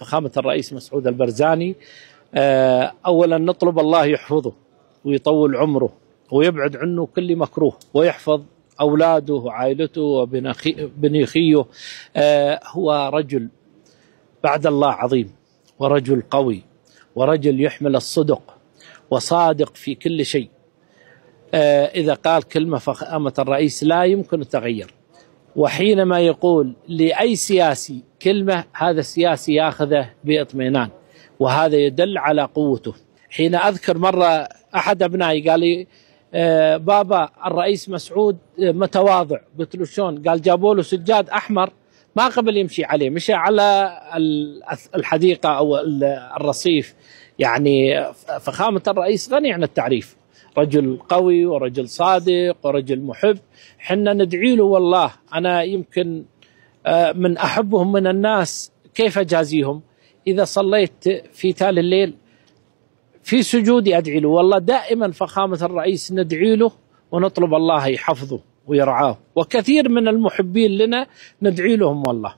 فخامة الرئيس مسعود البرزاني. أولا نطلب الله يحفظه ويطول عمره ويبعد عنه كل مكروه ويحفظ أولاده وعائلته وبنيخيه. هو رجل بعد الله عظيم، ورجل قوي، ورجل يحمل الصدق، وصادق في كل شيء. إذا قال كلمة فخامة الرئيس لا يمكن التغير، وحينما يقول لأي سياسي كلمة هذا السياسي يأخذه باطمئنان، وهذا يدل على قوته. حين أذكر مرة أحد أبنائي قال لي بابا الرئيس مسعود متواضع، قلت له شلون؟ قال جابوا له سجاد أحمر ما قبل يمشي عليه، مشى على الحديقة أو الرصيف. يعني فخامة الرئيس غني عن التعريف، رجل قوي ورجل صادق ورجل محب. حنا ندعي له والله. أنا يمكن من أحبهم من الناس، كيف أجازيهم؟ إذا صليت في تال الليل في سجودي أدعي له والله. دائما فخامة الرئيس ندعي له ونطلب الله يحفظه ويرعاه، وكثير من المحبين لنا ندعي لهم والله.